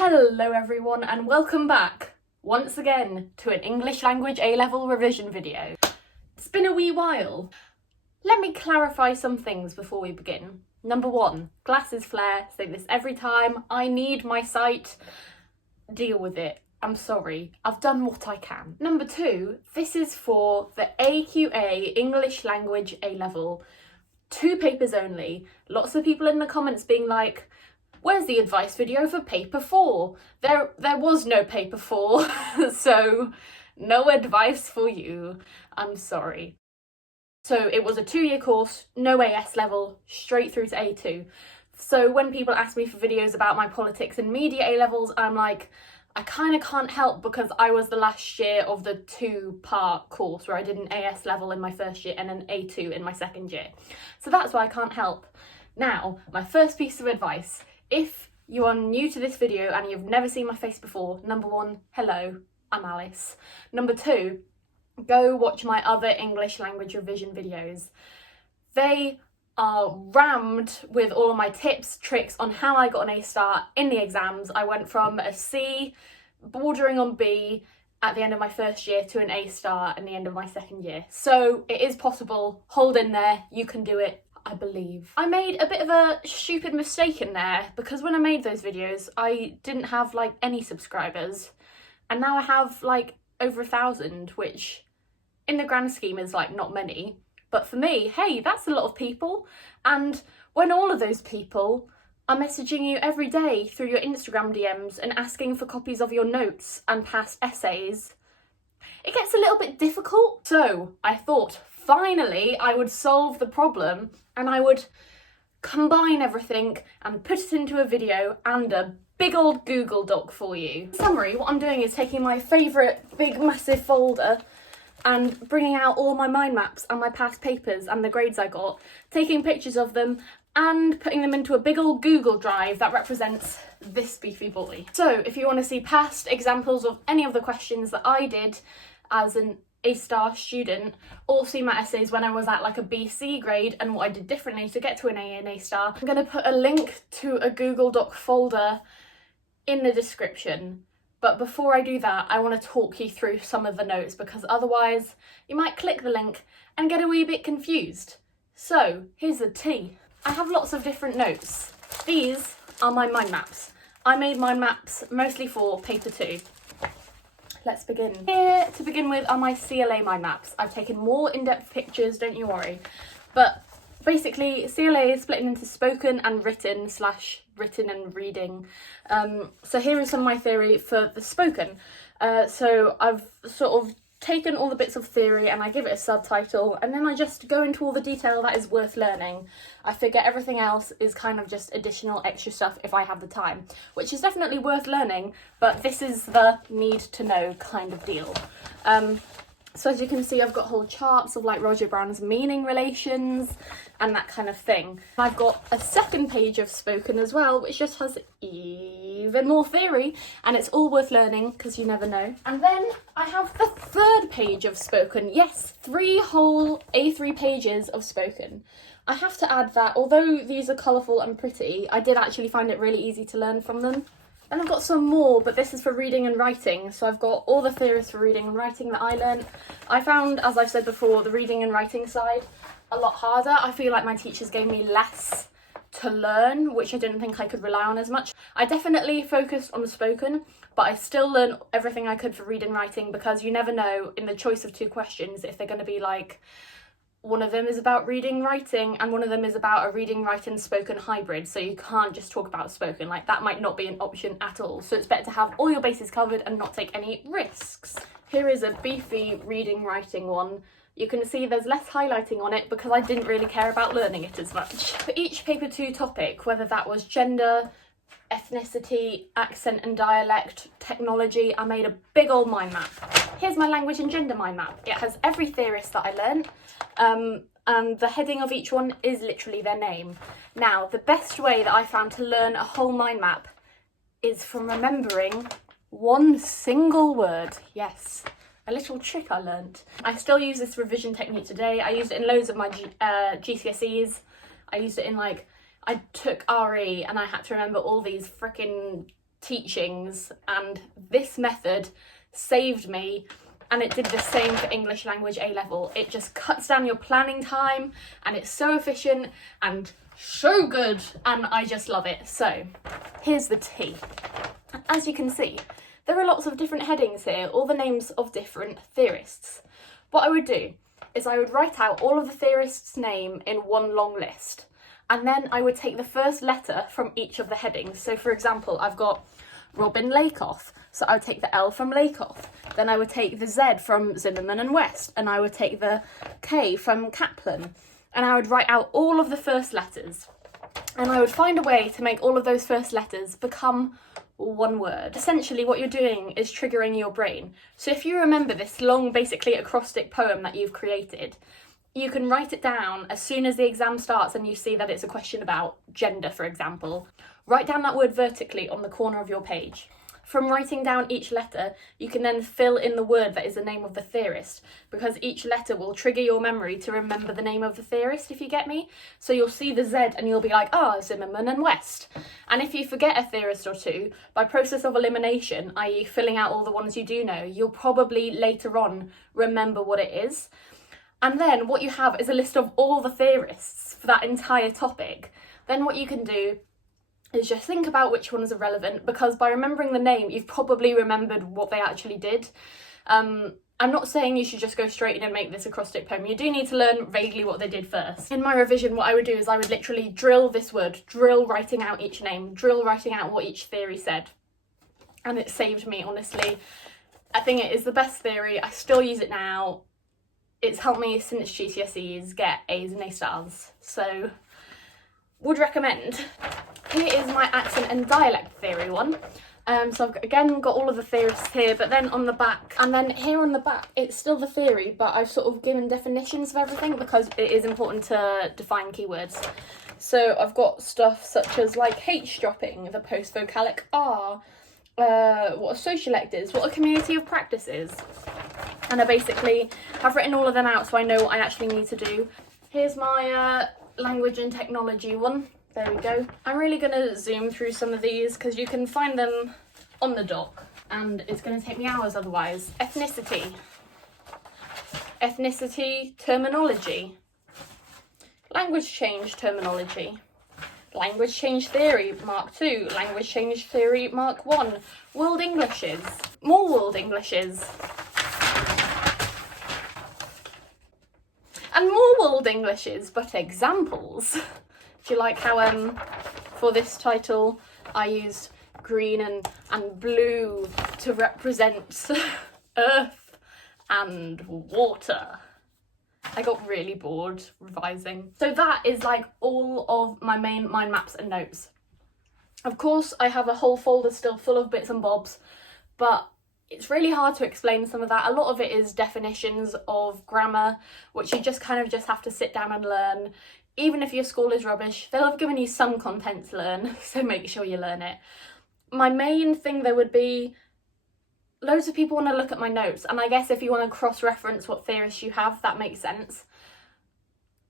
Hello everyone and welcome back once again to an English language A-Level revision video. It's been a wee while. Let me clarify some things before we begin. Number one, glasses flare, say this every time. I need my sight. Deal with it. I'm sorry, I've done what I can. Number two, this is for the AQA English language A-Level. 2 papers only. Lots of people in the comments being like, where's the advice video for paper 4? There was no paper 4, so no advice for you. I'm sorry. So it was a 2-year course, no AS level, straight through to A2. So when people ask me for videos about my politics and media A-levels, I'm like, I kind of can't help because I was the last year of the 2-part course where I did an AS level in my first year and an A2 in my second year. So that's why I can't help. Now, my first piece of advice. If you are new to this video and you've never seen my face before, number one, hello, I'm Alice. Number two, go watch my other English language revision videos. They are rammed with all of my tips, tricks on how I got an A-star in the exams. I went from a C, bordering on B, at the end of my first year to an A-star at the end of my second year. So it is possible, hold in there, you can do it. I believe. I made a bit of a stupid mistake in there because when I made those videos I didn't have like any subscribers and now I have like over 1,000, which in the grand scheme is like not many, but for me, hey, that's a lot of people. And when all of those people are messaging you every day through your Instagram DMs and asking for copies of your notes and past essays, it gets a little bit difficult. So I thought finally I would solve the problem and I would combine everything and put it into a video and a big old Google Doc for you. In summary, what I'm doing is taking my favourite big massive folder and bringing out all my mind maps and my past papers and the grades I got, taking pictures of them and putting them into a big old Google Drive that represents this beefy boy. So if you want to see past examples of any of the questions that I did as an A-star student, or see my essays when I was at like a BC grade and what I did differently to get to an A and A-star, I'm going to put a link to a Google Doc folder in the description. But before I do that, I want to talk you through some of the notes because otherwise you might click the link and get a wee bit confused. So here's the tea. I have lots of different notes. These are my mind maps. I made mind maps mostly for paper 2. Let's begin. Here to begin with are my CLA mind maps. I've taken more in-depth pictures, don't you worry. But basically CLA is split into spoken and written / written and reading. So here is some of my theory for the spoken. So I've sort of taken all the bits of theory and I give it a subtitle and then I just go into all the detail that is worth learning. I figure everything else is kind of just additional extra stuff if I have the time, which is definitely worth learning, but this is the need to know kind of deal. So as you can see, I've got whole charts of like Roger Brown's meaning relations and that kind of thing. I've got a second page of spoken as well, which just has even more theory and it's all worth learning because you never know. And then I have the third page of spoken. Yes, 3 whole A3 pages of spoken. I have to add that although these are colourful and pretty, I did actually find it really easy to learn from them. And I've got some more, but this is for reading and writing. So I've got all the theories for reading and writing that I learnt. I found, as I've said before, the reading and writing side a lot harder. I feel like my teachers gave me less to learn, which I didn't think I could rely on as much. I definitely focused on the spoken, but I still learned everything I could for reading and writing because you never know in the choice of 2 questions if they're going to be like, one of them is about reading, writing, and one of them is about a reading, writing, spoken hybrid. So you can't just talk about spoken, like that might not be an option at all. So it's better to have all your bases covered and not take any risks. Here is a beefy reading, writing one. You can see there's less highlighting on it because I didn't really care about learning it as much. For each paper 2 topic, whether that was gender, ethnicity, accent and dialect, technology, I made a big old mind map. Here's my language and gender mind map. It has every theorist that I learned, and the heading of each one is literally their name. Now, the best way that I found to learn a whole mind map is from remembering one single word. Yes, a little trick I learnt. I still use this revision technique today. I used it in loads of my GCSEs. I used it in like, I took RE and I had to remember all these freaking teachings, and this method saved me, and it did the same for English Language A-Level. It just cuts down your planning time and it's so efficient and so good, and I just love it. So here's the tea. As you can see, there are lots of different headings here, all the names of different theorists. What I would do is I would write out all of the theorists' name in one long list, and then I would take the first letter from each of the headings. So for example, I've got Robin Lakoff, so I would take the L from Lakoff, then I would take the Z from Zimmerman and West, and I would take the K from Kaplan, and I would write out all of the first letters, and I would find a way to make all of those first letters become one word. Essentially what you're doing is triggering your brain. So if you remember this long, basically acrostic poem that you've created, you can write it down as soon as the exam starts and you see that it's a question about gender, for example. Write down that word vertically on the corner of your page. From writing down each letter, you can then fill in the word that is the name of the theorist, because each letter will trigger your memory to remember the name of the theorist, if you get me. So you'll see the Z and you'll be like, oh, Zimmerman and West. And if you forget a theorist or two, by process of elimination, i.e. filling out all the ones you do know, you'll probably later on remember what it is. And then what you have is a list of all the theorists for that entire topic. Then what you can do is just think about which ones are relevant, because by remembering the name, you've probably remembered what they actually did. I'm not saying you should just go straight in and make this acrostic poem. You do need to learn vaguely what they did first. In my revision, what I would do is I would literally drill this word, drill writing out each name, drill writing out what each theory said. And it saved me, honestly. I think it is the best theory. I still use it now. It's helped me since GCSEs get A's and A stars. So, would recommend. Here is my accent and dialect theory one. So I've again got all of the theorists here, but then on the back, and then here on the back, it's still the theory, but I've sort of given definitions of everything because it is important to define keywords. So I've got stuff such as like H-dropping, the post-vocalic R, what a sociolect is, what a community of practice is. And I basically have written all of them out so I know what I actually need to do. Here's my language and technology one. There we go. I'm really going to zoom through some of these because you can find them on the doc and it's going to take me hours otherwise. Ethnicity. Ethnicity terminology. Language change terminology. Language change theory, Mark 2. Language change theory, Mark 1. World Englishes. More world Englishes. And more world Englishes, but examples. Do you like how for this title I used green and blue to represent earth and water? I got really bored revising. So that is like all of my main mind maps and notes. Of course I have a whole folder still full of bits and bobs, but it's really hard to explain some of that. A lot of it is definitions of grammar, which you just kind of just have to sit down and learn. Even if your school is rubbish, they'll have given you some content to learn, so make sure you learn it. My main thing though would be, loads of people want to look at my notes, and I guess if you want to cross-reference what theorists you have, that makes sense.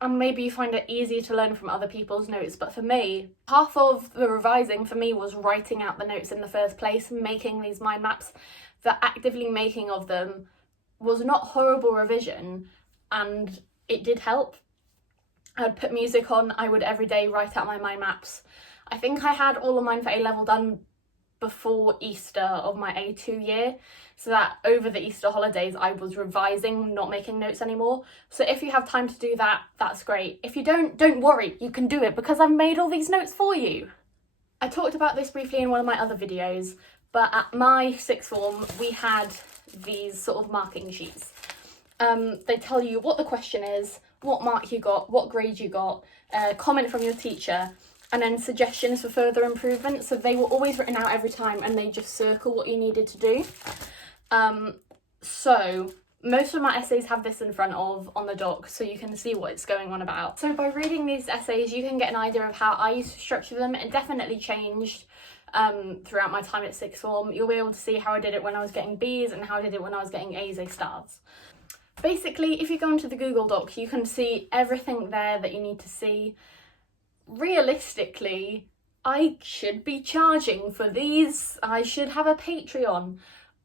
And maybe you find it easier to learn from other people's notes, but for me, half of the revising for me was writing out the notes in the first place, making these mind maps. The actively making of them was not horrible revision, and it did help. I'd put music on, I would every day write out my mind maps. I think I had all of mine for A-Level done before Easter of my A2 year, so that over the Easter holidays I was revising, not making notes anymore. So if you have time to do that, that's great. If you don't worry, you can do it because I've made all these notes for you. I talked about this briefly in one of my other videos, but at my sixth form we had these sort of marking sheets. They tell you what the question is, what mark you got, what grade you got, comment from your teacher, and then suggestions for further improvement. So they were always written out every time and they just circle what you needed to do. So most of my essays have this in front of on the doc, so you can see what it's going on about. So by reading these essays, you can get an idea of how I used to structure them. It definitely changed throughout my time at sixth form. You'll be able to see how I did it when I was getting B's and how I did it when I was getting A's, A stars. Basically, if you go into the Google Doc, you can see everything there that you need to see. Realistically, I should be charging for these, I should have a Patreon,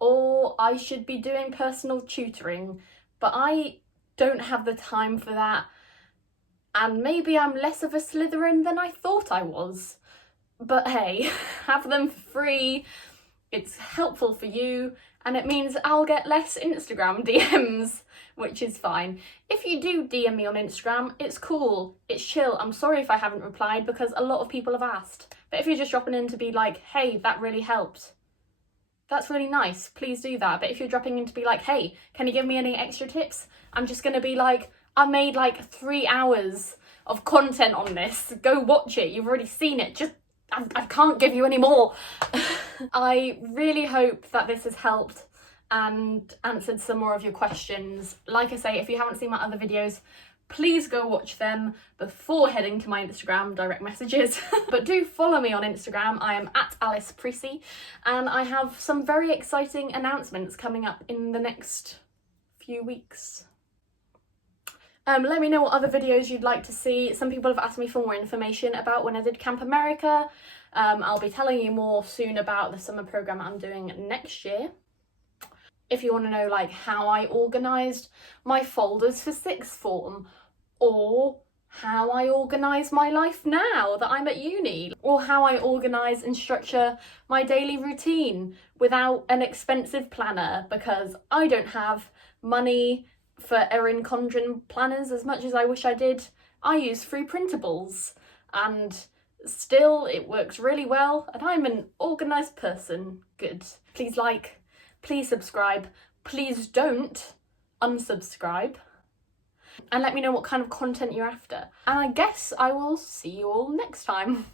or I should be doing personal tutoring, but I don't have the time for that, and maybe I'm less of a Slytherin than I thought I was. But hey, have them free, it's helpful for you, and it means I'll get less Instagram DMs, which is fine. If you do DM me on Instagram, it's cool, it's chill. I'm sorry if I haven't replied because a lot of people have asked. But if you're just dropping in to be like, hey, that really helped, that's really nice, please do that. But if you're dropping in to be like, hey, can you give me any extra tips? I'm just gonna be like, I made like 3 hours of content on this, go watch it, you've already seen it, just I can't give you any more. I really hope that this has helped and answered some more of your questions. Like I say, if you haven't seen my other videos, please go watch them before heading to my Instagram direct messages. But do follow me on Instagram, I am @AlicePrecy, and I have some very exciting announcements coming up in the next few weeks. Let me know what other videos you'd like to see. Some people have asked me for more information about when I did Camp America. I'll be telling you more soon about the summer programme I'm doing next year. If you want to know like how I organised my folders for sixth form, or how I organise my life now that I'm at uni, or how I organise and structure my daily routine without an expensive planner, because I don't have money for Erin Condren planners as much as I wish I did. I use free printables and still it works really well, and I'm an organised person. Good. Please like, please subscribe, please don't unsubscribe, and let me know what kind of content you're after. And I guess I will see you all next time.